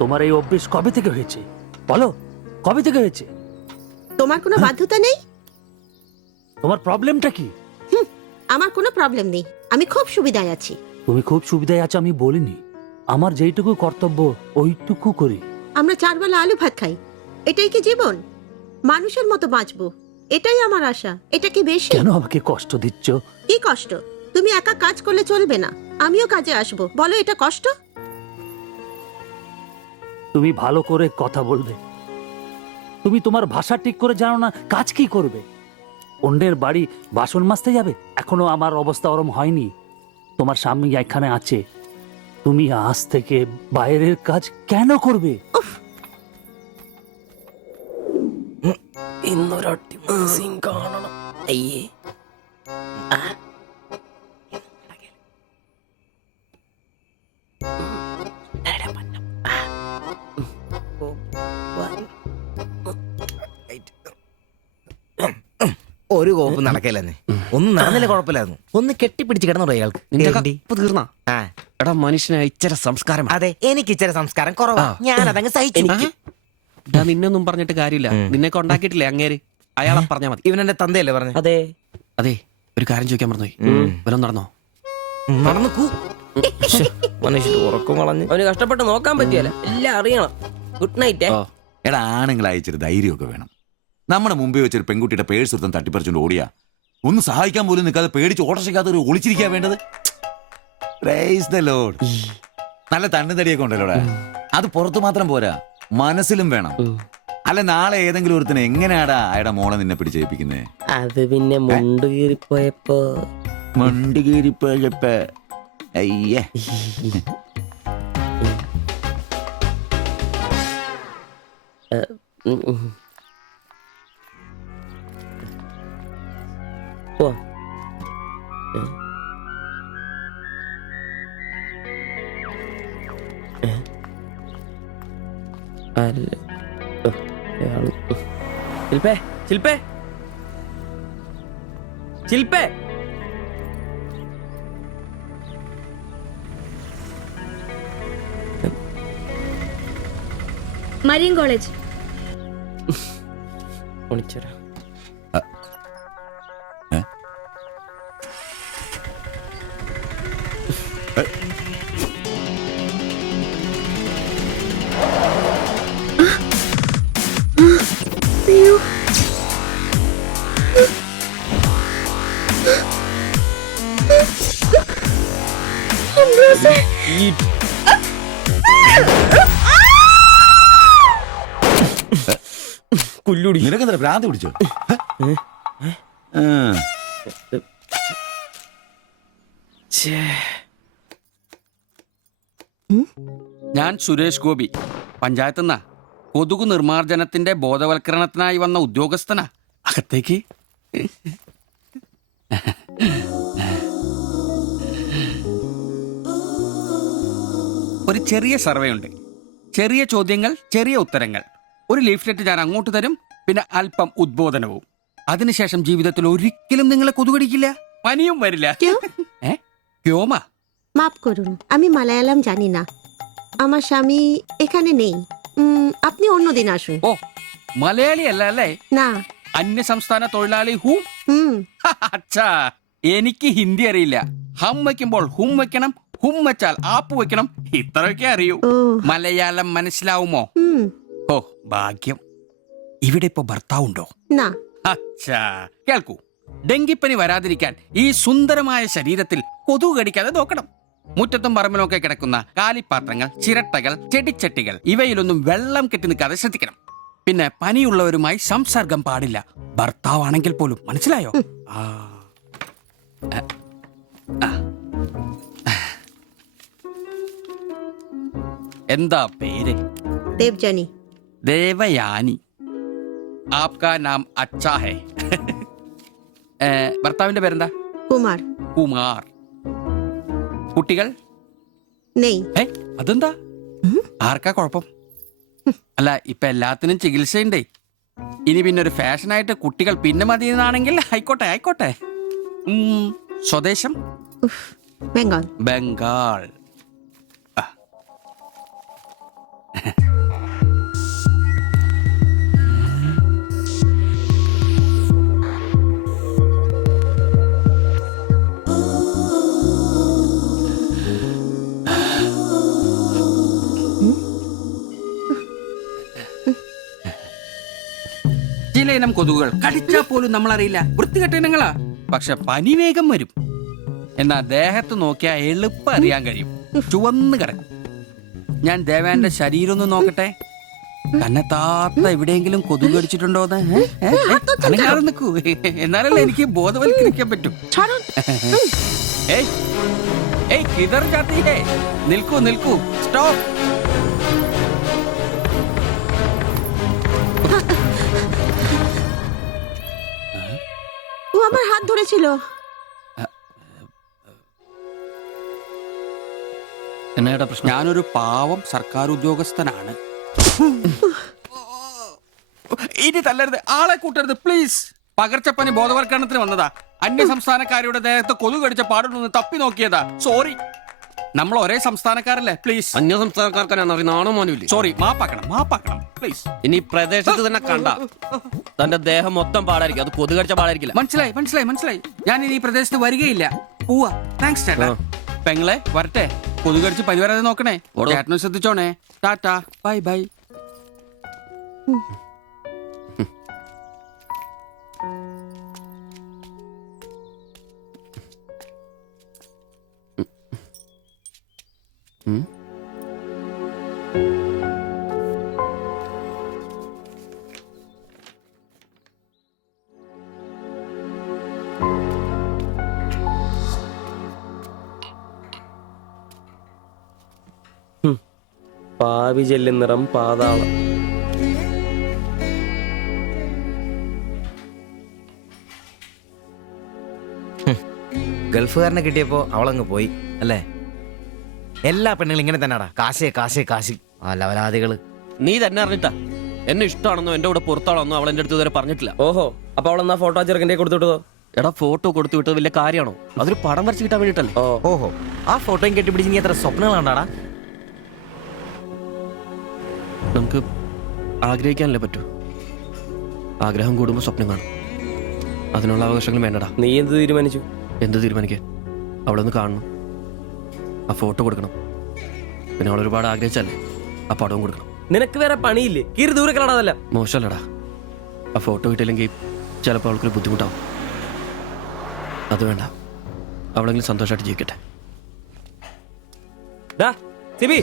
তোমার এই অভ্যেস কবে থেকে হয়েছে বলো, কবে থেকে হয়েছে? তোমার কোনো বাধ্যতা নেই? তোমার প্রবলেমটা কি? আমার কোনো প্রবলেম নেই, আমি খুব সুবিধায় আছি। তুমি খুব সুবিধায় আছো আমি বলিনি, আমার যেইটুকু কর্তব্য ওইটুকু করি। আমরা 4 বেলা আলু ভাত খাই, এটাই কি জীবন? মানুষের মতো বাঁচবো, এটাই আমার আশা। এটা কি বেশি? কেন আমাকে কষ্ট দিচ্ছ? কি কষ্ট? তুমি একা কাজ করলে চলবে না, আমিও কাজে আসবো। বলো এটা কষ্ট? তুমি ভালো করে কথা বলবে। তুমি তোমার ভাষা ঠিক করে জানো না, কাজ কি করবে? অন্যের বাড়ি বাসন মাজতে যাবে? এখনো আমার অবস্থা ওরম হয়নি। তোমার স্বামী এখানে আছে, তুমি আজ থেকে বাইরের কাজ কেন করবে? ഇന്നൊരട്ടി സീൻ കാണണം. അയ്യേ ഒരു കോപ്പ് നടക്കില്ലെന്നേ. ഒന്നും നടന്നില്ല കുഴപ്പമില്ലായിരുന്നു. ഒന്ന് കെട്ടിപ്പിടിച്ച് കിടന്നു അയാൾക്ക്. നിന്റെ കപ്പ് തീർന്നാ? ആ എടാ മനുഷ്യന് ഇച്ചിരി സംസ്കാരം വേണം. അതെ, എനിക്ക് ഇച്ചിരി സംസ്കാരം കുറവാ. ഞാൻ അതങ്ങ് സഹിച്ചു. എനിക്ക് എടാ നിന്നൊന്നും പറഞ്ഞിട്ട് കാര്യമില്ല. നിന്നെ കൊണ്ടാക്കിയിട്ടില്ലേ അങ്ങേര്, അയാളെ പറഞ്ഞാ മതി. ഇവൻ എന്റെ തന്തയല്ലേ പറഞ്ഞു? അതെ അതെ, ഒരു കാര്യം ചോദിക്കാൻ മറന്നുപോയി. വല്ലതും നടന്നോ? നടന്നു മനുഷ്യൻ ഉറക്കം കളഞ്ഞ്. അവന് കഷ്ടപ്പെട്ട് നോക്കാൻ പറ്റിയല്ല, എല്ലാം അറിയണം. Good night. ഓ എടാ ആണുങ്ങളായി ഇച്ചിരി ധൈര്യമൊക്കെ വേണം. നമ്മുടെ മുമ്പേ വെച്ചൊരു പെൺകുട്ടിയുടെ പേഴ്സ് ഒരുത്തൻ തട്ടിപ്പറിച്ചുകൊണ്ട് ഓടിയാ ഒന്ന് സഹായിക്കാൻ പോലും നിൽക്കാതെ പേടിച്ച് ഓട്ടർഷയ്ക്കകത്ത് ഒരു ഒളിച്ചിരിക്കാ വേണ്ടത്. Praise the Lord. നല്ല തണ്ണുതടിയൊക്കെ ഉണ്ടല്ലോടാ, അത് പുറത്തു മാത്രം പോരാ, മനസ്സിലും വേണം. അല്ല നാളെ ഏതെങ്കിലും ഒരുത്തനെ എങ്ങനെയാടാ അയാളുടെ മോളെ നിന്നെ പിടിച്ചേൽപ്പിക്കുന്നേ? അത് പിന്നെ മുണ്ട് കീറിപ്പോയപ്പോ മണ്ടി കീറിപ്പോയപ്പ അയ്യേ. പോ. അല്ല ശില്പേ, ശില്പേ, ശില്പേ. Marian college. വിളിച്ചോരാ. കുല്ലുടി നിനക്കെന്താ ഭ്രാന്ത് പിടിച്ചോ? ഞാൻ സുരേഷ് ഗോപി, പഞ്ചായത്ത് നിന്നാ. കൊതുകു നിർമ്മാർജ്ജനത്തിന്റെ ബോധവൽക്കരണത്തിനായി വന്ന ഉദ്യോഗസ്ഥനാ. അകത്തേക്ക്. ഒരു ചെറിയ സർവേ ഉണ്ട്. ചെറിയ ചോദ്യങ്ങൾ, ചെറിയ ഉത്തരങ്ങൾ. ഒരു ലീഫ്ലെറ്റ് ഞാൻ അങ്ങോട്ട് തരും, പിന്നെ അല്പം ഉദ്ബോധനവും. അതിനുശേഷം ജീവിതത്തിൽ ഒരിക്കലും നിങ്ങളെ കൊതുകടിക്കില്ല, പനിയും വരില്ല. ക്യോമാ? মাফ করুন, আমি মালায়ালাম জানি না, আমার স্বামী এখানে নেই। আপনি অন্যদিন আসুন। ഓ, മലയാളി അല്ല അല്ലേ? না। അന്യ സംസ്ഥാന തൊഴിലാളി ഹൂ? അച്ഛാ, എനിക്ക് ഹിന്ദി അറിയില്ല. ഹം വയ്ക്കുമ്പോൾ ഹും വെക്കണം, ഹും വെച്ചാൽ ആപ്പ് വെക്കണം, ഇത്രയൊക്കെ അറിയൂ. മലയാളം മനസ്സിലാവുമോ? ഓ ഭാഗ്യം. ഇവിടെ ഇപ്പൊ ഭർത്താവുണ്ടോ? না। അച്ഛാ കേൾക്കൂ, ഡെങ്കിപ്പനി വരാതിരിക്കാൻ ഈ സുന്ദരമായ ശരീരത്തിൽ കൊതുക് കടിക്കാതെ നോക്കണം. മുറ്റത്തും പറമ്പിലൊക്കെ കിടക്കുന്ന കാലിപ്പാത്രങ്ങൾ, ചിരട്ടകൾ, ചെടിച്ചട്ടികൾ ഇവയിലൊന്നും വെള്ളം കെട്ടി നിൽക്കാതെ ശ്രദ്ധിക്കണം. പിന്നെ പനിയുള്ളവരുമായി സംസർഗം പാടില്ല, ഭർത്താവാണെങ്കിൽ പോലും. മനസ്സിലായോ? എന്താ പേര്? দেবজানি। ദേവയാനി. ആപ്കാ നാം അച്ഛാ ഹേ. ഭർത്താവിന്റെ പേരെന്താ? কুমার। കുമാർ. കുട്ടികൾ? নেই। അതെന്താ? ആർക്കാ കുഴപ്പം? അല്ല ഇപ്പൊ എല്ലാത്തിനും ചികിത്സയുണ്ടേ. ഇനി പിന്നെ ഒരു ഫാഷനായിട്ട് കുട്ടികൾ പിന്നെ മതിയെന്നാണെങ്കിൽ ആയിക്കോട്ടെ ആയിക്കോട്ടെ. സ്വദേശം? বেঙ্গল। ബംഗാൾ. ചില ഇനം കൊതുകുകൾ കടിച്ചാൽ പോലും നമ്മളറിയില്ല, വൃത്തികെട്ട ഇനങ്ങളാ. പക്ഷെ പനി വേഗം വരും. എന്നാ ദേഹത്ത് നോക്കിയാൽ എളുപ്പം അറിയാൻ കഴിയും, ചുവന്ന് കിടക്കും. ഞാൻ ദേവാന്റെ ശരീരം ഒന്ന് നോക്കട്ടെ. കന്നത്താത്ത എവിടെയെങ്കിലും കൊതുക് കടിച്ചിട്ടുണ്ടോന്ന് അനങ്ങാതെ നിൽക്കൂ, എന്നാലല്ലേ എനിക്ക് ബോധവൽക്കരിക്കാൻ പറ്റും. ഏയ് ഏയ് കിതർ ജാത്തി ഹേ, നിൽക്കൂ നിൽക്കൂ, സ്റ്റോപ്പ്. ও আমার হাত ধরেছিল। എന്നാടാ പ്രശ്നം? ഞാനൊരു പാവം സർക്കാർ ഉദ്യോഗസ്ഥനാണ്. ഇനി തല്ലരുത്, ആളെ കൂട്ടരുത് പ്ലീസ്. പകർച്ചപ്പനി ബോധവൽക്കരണത്തിന് വന്നതാ. അന്യ സംസ്ഥാനക്കാരുടെ ദേഹത്ത് കൊതുക് കടിച്ച പാടുണ്ടെന്ന് തപ്പി നോക്കിയതാ. സോറി, നമ്മൾ ഒരേ സംസ്ഥാനക്കാരല്ലേ, പ്ലീസ്. അന്യ സംസ്ഥാനക്കാർക്കാണ് നാണോ മാനുമില്ലേ? സോറി, മാപ്പാക്കണം പ്ലീസ്. ഇനി പ്രദേശത്ത് തന്നെ കണ്ട തന്റെ ദേഹം മൊത്തം പാടായിരിക്കും, അത് കൊതുക് കടിച്ച പാടായിരിക്കില്ല. മനസ്സിലായി. ഞാൻ ഇനി ഈ പ്രദേശത്ത് വരികയില്ല. പോവാ. താങ്ക്സ് ചേട്ടാ. പെങ്ങളെ വരട്ടെ, കൊതുക് കടിച്ച് പനി വരാതെ നോക്കണേ. ഓടോ. ചേട്ടനും ശ്രദ്ധിച്ചോണേ. Tata, bye bye. പാവി ചെല്ലുന്നിറം പാതാളം. ഗൾഫുകാരനെ കിട്ടിയപ്പോ അവളങ്ങ് പോയി അല്ലേ? എല്ലാ പെണ്ണുങ്ങളും ഇങ്ങനെ തന്നെയാടാ, കാശ് ആ ലവലാദികള്. നീ തന്നെ അറിഞ്ഞിട്ടാ എന്നെ ഇഷ്ടമാണെന്നോ എന്റെ കൂടെ പുറത്താണെന്നോ അവൾ എന്റെ അടുത്ത് ഇതുവരെ പറഞ്ഞിട്ടില്ല. ഓഹോ, അപ്പൊ അവളെന്നാ ഫോട്ടോ ചെറുക്കൻ്റെ കൊടുത്തുവിട്ടതോ? എടാ ഫോട്ടോ കൊടുത്തു വിട്ടത് വലിയ കാര്യമാണോ? അതൊരു പടം വരച്ച് കിട്ടാൻ വേണ്ടിട്ടല്ലേ. ഓഹോ, ആ ഫോട്ടോയും കെട്ടിപ്പിടിച്ച് നീ എത്ര സ്വപ്നങ്ങൾ കണ്ടാടാ? നമുക്ക് ആഗ്രഹിക്കാനല്ലേ പറ്റൂ. ആഗ്രഹം കൂടുമ്പോൾ സ്വപ്നം കാണും. അതിനുള്ള അവകാശങ്ങൾ വേണ്ടടാ. നീ എന്ത് തീരുമാനിച്ചു? എന്ത് തീരുമാനിക്കാൻ? അവളൊന്ന് കാണണം, ആ ഫോട്ടോ കൊടുക്കണം, പിന്നെ അവൾ ഒരുപാട് ആഗ്രഹിച്ചല്ലേ ആ പടവും കൊടുക്കണം. നിനക്ക് വേറെ പണിയില്ലേ? കീറി ദൂരെ കളാതല്ല. മോശമല്ലടാ, ആ ഫോട്ടോ കിട്ടിയില്ലെങ്കിൽ ചിലപ്പോൾ അവൾക്കൊരു ബുദ്ധിമുട്ടാവും. അത് വേണ്ട, അവളെങ്കിലും സന്തോഷമായിട്ട് ജീവിക്കട്ടെ. സിബി,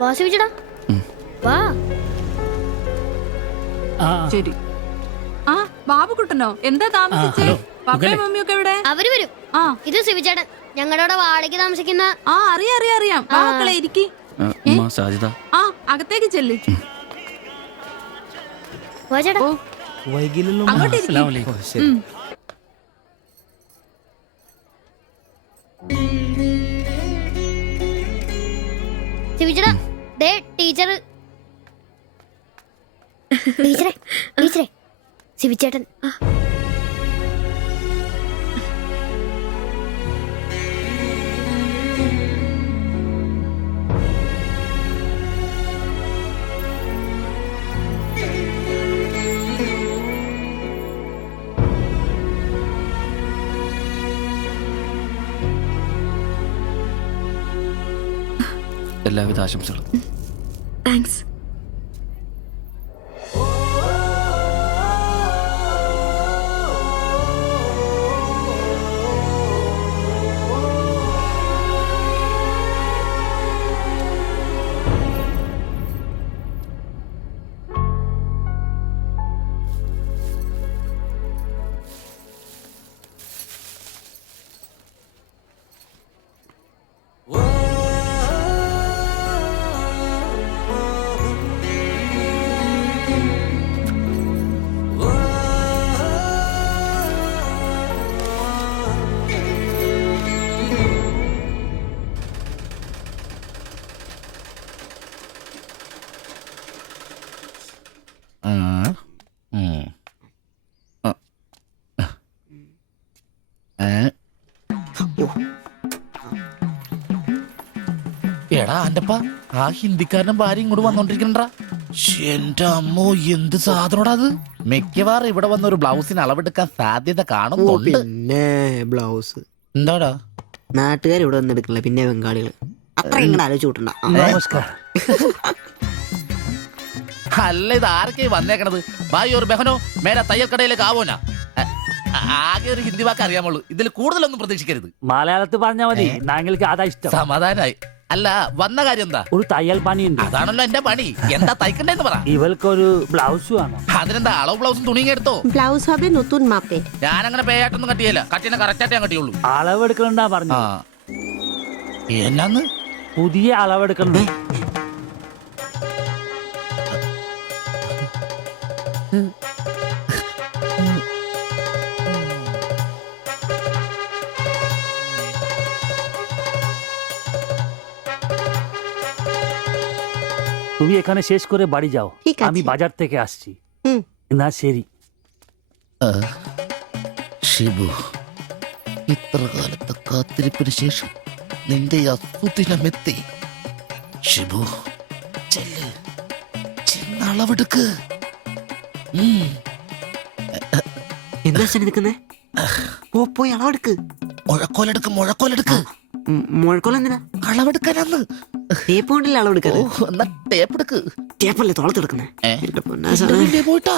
വാ ശിവച്ചേട്ടാ, വാ. ശരി. ആ ബാബുക്കുട്ടനോ, എന്താ താമസിച്ചേ? പപ്പയും മമ്മിയൊക്കെ എവിടെ? അവര് വരും. ആ ഇത് ശിവച്ചേട്ടൻ, ഞങ്ങളുടെ വാടകയ്ക്ക് താമസിക്കുന്ന. ആ അറിയാം. മക്കളെ ഇരിക്കി. സാജിത, ആ അകത്തേക്ക് ചെല്ലു. വാ ചേട്ടാ. ഓ അങ്ങോട്ട് ഇരിക്ക്. ശിവച്ചേട്ടാ, ദേ ടീച്ചറെ ശിവച്ചേട്ടൻ. എല്ലാവിധ ആശംസകളും. താങ്ക്സ്. എടാ അന്റപ്പ ആ ഹിന്ദിക്കാരനും ഭാര്യ ഇങ്ങോട്ട് വന്നോണ്ടിരിക്കണ്ടാ. എന്റെ അമ്മോ എന്ത് സാധനോടാ അത്. മിക്കവാറും ഇവിടെ വന്ന ഒരു ബ്ലൗസിന് അളവെടുക്കാൻ സാധ്യത കാണുന്നുണ്ട്. പിന്നെ ബ്ലൗസ് എന്താടാ നാട്ടുകാർ ഇവിടെ വന്ന് എടുക്കണില്ല, പിന്നെ ബംഗാളികൾ. അത്ര ഇങ്ങനെ ആലോചിച്ച് കൂട്ടണ്ട. നമസ്കാരം. അല്ല ഇത് ആരൊക്കെ വന്നേക്കണത്? ഭായ് ഒരു ബഹനോ മേരെ തയ്യൽ കടയിലേക്ക് ആവോനാ. ആകെ ഒരു ഹിന്ദി വാക്ക് അറിയാമുള്ളൂ, ഇതിൽ കൂടുതലൊന്നും പ്രതീക്ഷിക്കരുത്. മലയാളത്തിൽ പറഞ്ഞാൽ മതി, ഞങ്ങൾക്ക് അതാ ഇഷ്ടം. സമാധാനായി. അല്ല വന്ന കാര്യം എന്താ? ഒരു തയ്യൽ പണിയുണ്ട്. അതാണല്ലോ എന്റെ പണി. എന്താ തയ്ക്കണ്ടേന്ന് പറ. ഇവൾക്കൊരു ബ്ലൗസ് വേണം. അതിനെന്താ അളവ് ബ്ലൗസും തുണിയും എടുത്തോ? ব্লাউজ হবে নতুন মাপে। ഞാനങ്ങനെ പേയായിട്ടൊന്നും കട്ടിയല്ല, കട്ടിനെ കറക്റ്റായിട്ട് ഞാൻ കട്ടിയുള്ളൂ. അളവെടുക്കണ്ടാ പറഞ്ഞു. എന്നാന്ന്? പുതിയ അളവെടുക്കണ്ടേ? তুমি এখানে শেষ করে বাড়ি যাও, ঠিক আছে। আমি বাজার থেকে আসছি। হুম। না ശരി. ഷിബു, ഇത്ര കാലത്തെ കാത്തിരിപ്പിന് ശേഷം നിന്റെ അസുദിനമെത്തി. ഷിബു ചെല്ല്, ചെന്ന് അളവെടുക്ക്. എന്താ നിൽക്കുന്നേ? പോയി അളവെടുക്ക്. മുഴക്കോലെടുക്ക്, മുഴക്കോലെടുക്ക്. മുഴക്കോല എന്തിനാ? അളവെടുക്കാനാന്ന്. ടേപ്പ് കൊണ്ടല്ലേ അളവെടുക്കാൻ? എന്നാ ടേപ്പ് എടുക്ക്. ടേപ്പല്ലേ തോളത്തെടുക്കുന്നേ? പോയിട്ടാ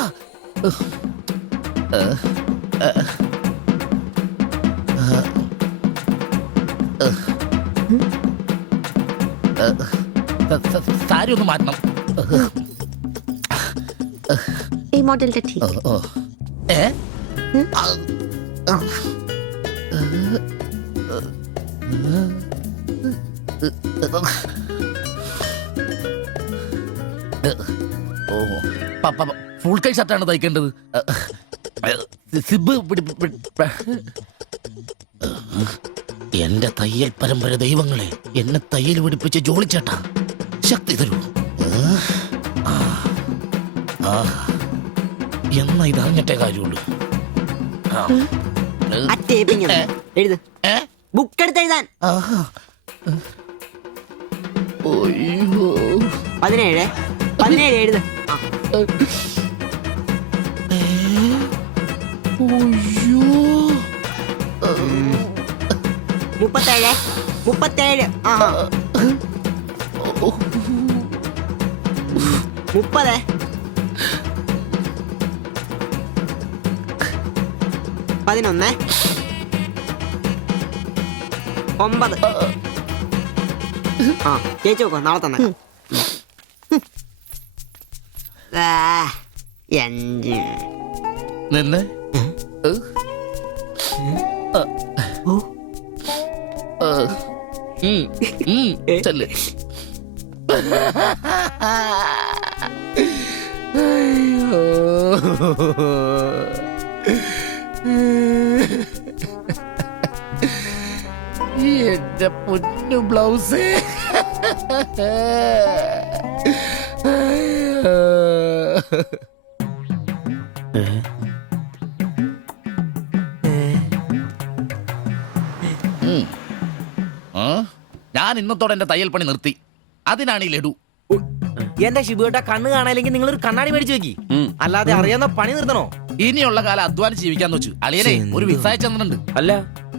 സാരി ഒന്ന് മാറ്റണം. এই মডেলটা ঠিক। ഏ ഫുൾ കൈ ഷർട്ടാണ് തയ്ക്കേണ്ടത്. സിബ് എന്റെ തയ്യൽ പരമ്പര ദൈവങ്ങളെ, എന്നെ തയ്യൽ പിടിപ്പിച്ച് ജോളിച്ചേട്ടാ ശക്തി തരൂ. എന്നാ ഇത് അറിഞ്ഞിട്ടേ കാര്യമുള്ളൂ. എഴുത്, ബുക്ക് എടുത്ത് എഴുതാൻ. 17 എഴുത്. 37. 30. 11. 9. ചേച്ചി നോക്കോ, നാളെ തന്നെ. 5. നിന്ന് ചെല്ല്. എന്റെ പൊന്നു ബ്ലൗസ്. ഞാൻ ഇന്നത്തോടെ എന്റെ തയ്യൽ പണി നിർത്തി. അതിനാണ് ഈ ലഡു. എന്റെ ഷിബുവേട്ട കണ്ണ് കാണാനില്ലെങ്കിൽ നിങ്ങൾ ഒരു കണ്ണാടി മേടിച്ചു വെക്കി, അല്ലാതെ അറിയാവുന്ന പണി നിർത്തണോ? ഇനിയുള്ള കാലം അധ്വാനിച്ച് ജീവിക്കാന്ന് വെച്ചു. അളിയനെ ഒരു വിസായ ചന്ദ്രനുണ്ട്. അല്ല,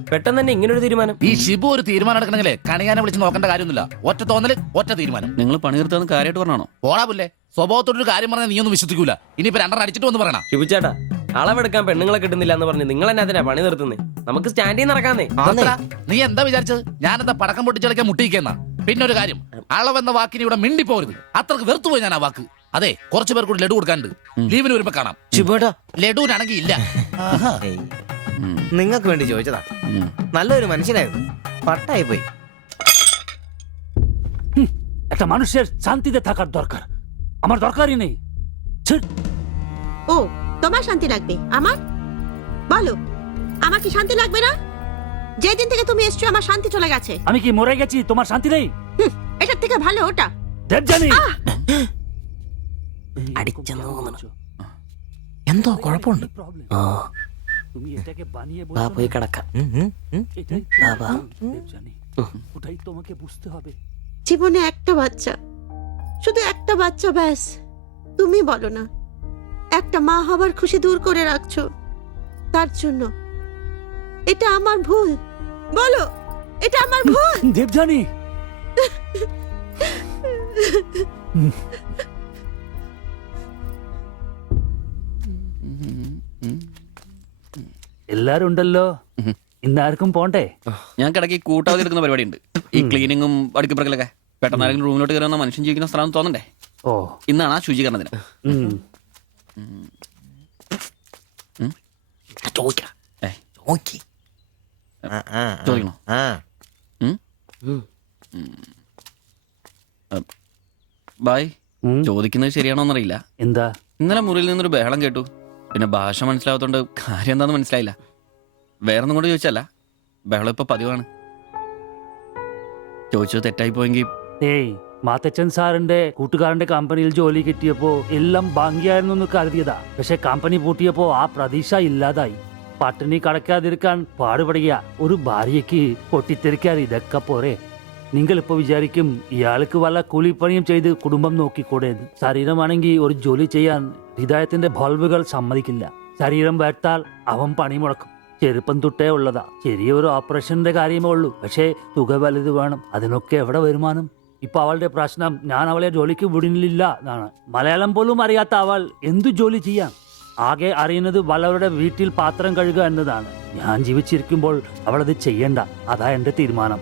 പെട്ടെന്ന് തന്നെ ഇങ്ങനെ ഒരു തീരുമാനം. ഈ ഷിബു ഒരു തീരുമാനം എടുക്കണമെങ്കിലേ കണിയാനെ വിളിച്ച് നോക്കേണ്ട കാര്യമൊന്നുമില്ല. ഒറ്റ തോന്നല്, ഒറ്റ തീരുമാനം. നിങ്ങൾ പണി നിർത്താന്ന് കാര്യമായിട്ട് പറഞ്ഞാണോ? പോടാ പുല്ലേ, സ്വഭാവത്തോടൊരു കാര്യം പറഞ്ഞാൽ നീ ഒന്നും വിശ്വസിക്കൂല. ഇനിയിപ്പോ 2 അടിച്ചിട്ട് വന്ന് പറയണം. ശിബുച്ചേട്ടാ, അളവെടുക്കാൻ പെണ്ണുങ്ങളെ കിട്ടുന്നില്ല എന്ന് പറഞ്ഞ് നിങ്ങൾ തന്നെ അതിനാ പണി നിർത്തുന്നേ. നമുക്ക് സ്റ്റാൻഡിൽ നടക്കാന്നേ. നീ എന്താ വിചാരിച്ചത്? ഞാനെന്താ പടക്കം പൊട്ടിച്ചളിക്കാൻ മുട്ടിയിക്കുന്ന? പിന്നെ ഒരു കാര്യം, അളവെന്ന വാക്കിന് ഇവിടെ മിണ്ടിപ്പോരുത്. അത്രക്ക് വെറുത്തുപോയി ഞാൻ ആ വാക്ക്. അതെ, കുറച്ചു പേർ കൂടി ലഡു കൊടുക്കാനുണ്ട്. ലീവിന് വരുമ്പോ കാണാം. ഷിബുവേട്ട ലഡുവിനാണെങ്കിൽ ഇല്ല. നിങ്ങൾക്ക് വേണ്ടി ചോദിച്ചതാ. നല്ലൊരു മനുഷ്യനായിരുന്നു, പട്ടായി പോയി. একটা মানুষের শান্তিতে থাকার দরকার, আমার দরকারই নেই। ও, তোমার শান্তি লাগবে? আমার বলো, আমার কি শান্তি লাগবে না? যেদিন থেকে তুমি এসছো আমার শান্তি চলে গেছে। আমি কি মরে গেছি? তোমার শান্তি নেই? এটার থেকে ভালো ওটা। দেবজানি, അടിച്ചെന്ന് തോന്നണം. എന്തോ കുഴപ്പമുണ്ട്. তুমি এটাকে বানিয়ে പോയി കിടക്കാം. এটাই বাবা। দেবজানি, ওটাই তোমাকে বুঝতে হবে। জীবনে একটা বাচ্চা, শুধু একটা বাচ্চা, ব্যাস। তুমি বলো না, একটা মা হবার খুশি দূর করে রাখছো তার জন্য। এটা আমার ভুল, বলো এটা আমার ভুল? দেবযানী, എല്ലാരും ഉണ്ടല്ലോ, ഇന്നാർക്കും പോണ്ടേ? ഞങ്ങൾക്ക് ഇടയ്ക്ക് കൂട്ടാതെ എടുക്കുന്ന പരിപാടി ഉണ്ട്. ഈ ക്ലീനിങ്ങും അടുക്കപ്പുറക്കലൊക്കെ. പെട്ടെന്ന് ആരെങ്കിലും റൂമിലോട്ട് കയറുന്ന മനുഷ്യൻ ജീവിക്കുന്ന സ്ഥലം തോന്നണ്ടേ? ഓ, ഇന്നാണ് ആ ശുചീകരണ ദിനം. ഉം. ചോദിക്കാം. ഏയ്, ചോദിക്ക്. ആ, ആ, ആ. ചോദിക്കണോ? ആ. ബായ്, ഉം. ചോദിക്കുന്നത് ശരിയാണോന്നറിയില്ല. എന്താ? ഇന്നലെ മുറിയിൽ നിന്നൊരു ബഹളം കേട്ടു. പിന്നെ ഭാഷ മനസ്സിലാവാത്തോണ്ട് കാര്യം എന്താന്ന് മനസ്സിലായില്ല. വേറൊന്നും കൊണ്ട് ചോദിച്ചല്ല, ബഹളം ഇപ്പൊ പതിവാണ്. ചോദിച്ചത് തെറ്റായി പോയെങ്കിൽ ഏയ്, മാത്തച്ചൻ സാറിന്റെ കൂട്ടുകാരന്റെ കമ്പനിയിൽ ജോലി കിട്ടിയപ്പോ എല്ലാം ഭാഗ്യായിരുന്നു എന്ന് കരുതിയതാ. പക്ഷെ കമ്പനി പൂട്ടിയപ്പോ ആ പ്രതീക്ഷ ഇല്ലാതായി. പട്ടിണി കടക്കാതിരിക്കാൻ പാടുപെടുക. ഒരു ഭാര്യയ്ക്ക് പൊട്ടിത്തെറിക്കാൻ ഇതൊക്കെ പോരെ? നിങ്ങൾ ഇപ്പൊ വിചാരിക്കും ഇയാൾക്ക് വല്ല കൂലിപ്പണിയും ചെയ്ത് കുടുംബം നോക്കിക്കൂടെ? ശരീരമാണെങ്കിൽ ഒരു ജോലി ചെയ്യാൻ ഹൃദയത്തിന്റെ ബൾബുകൾ സമ്മതിക്കില്ല. ശരീരം വേർത്താൽ അവൻ പണി മുടക്കും. ചെറുപ്പം തൊട്ടേ ഉള്ളതാ. ചെറിയൊരു ഓപ്പറേഷന്റെ കാര്യമേ ഉള്ളൂ, പക്ഷേ തുക വലുത് വേണം. അതിനൊക്കെ എവിടെ വരുമാനം? ഇപ്പൊ അവളുടെ പ്രശ്നം ഞാൻ അവളെ ജോലിക്ക് വിടുന്നില്ല എന്നാണ്. മലയാളം പോലും അറിയാത്ത അവൾ എന്തു ജോലി ചെയ്യാൻ? ആകെ അറിയുന്നത് വല്ലവരുടെ വീട്ടിൽ പാത്രം കഴുകുക എന്നതാണ്. ഞാൻ ജീവിച്ചിരിക്കുമ്പോൾ അവളത് ചെയ്യണ്ട. അതാ എന്റെ തീരുമാനം.